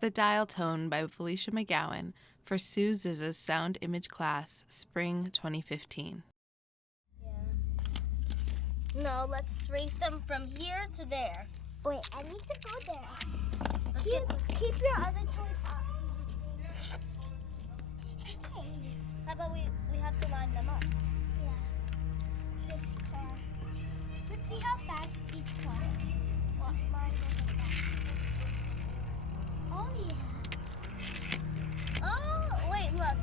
The Dial Tone by Felicia McGowan for Sue Ziz's Sound Image Class, Spring 2015. Yeah. No, let's race them from here to there. Wait, I need to go there. Keep your other toys up. Hey. How about we have to line them up? Yeah. This car. Let's see how fast each car. Well, mine goes fast. Oh yeah. Oh, wait, look.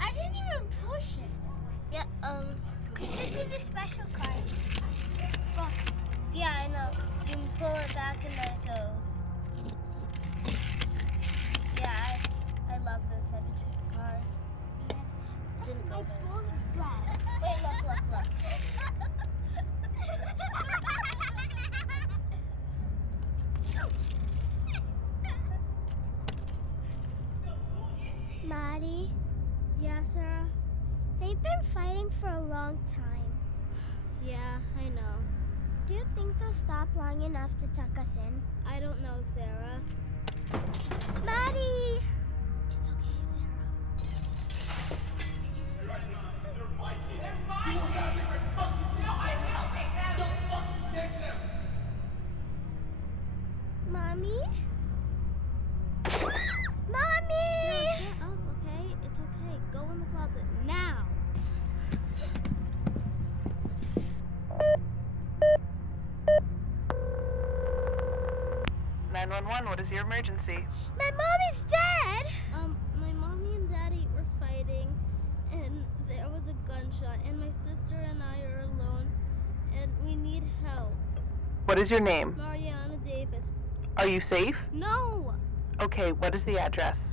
I didn't even push it. Yeah, This is a special car. oh, yeah, I know. You pull it back and then it goes. Yeah, I love those type of cars. Yeah. Didn't go My there. phone is dry. Wait, look. Maddie, Yeah, Sarah? they've been fighting for a long time. Yeah, I know. Do you think they'll stop long enough to tuck us in? I don't know, Sarah. Maddie! It's okay, Sarah. Mommy? Mommy! Sarah, shut up, okay? It's okay. Go in the closet now. 911, what is your emergency? My mom is dead! My mommy and daddy were fighting, and there was a gunshot, and my sister and I are alone, and we need help. What is your name? Mariana Davis. Are you safe? No! Okay, what is the address?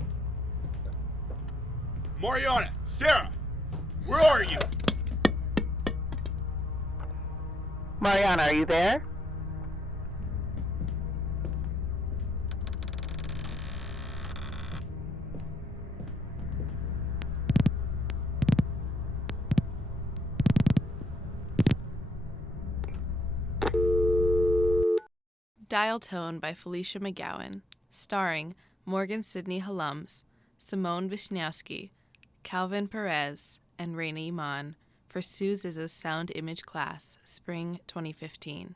Mariana, Sarah, where are you? Mariana, are you there? Dial Tone by Felicia McGowan, starring Morgan Sidney Halums, Simone Wisniewski, Calvin Perez, and Raina Iman for Sue Ziz's Sound Image Class, Spring 2015.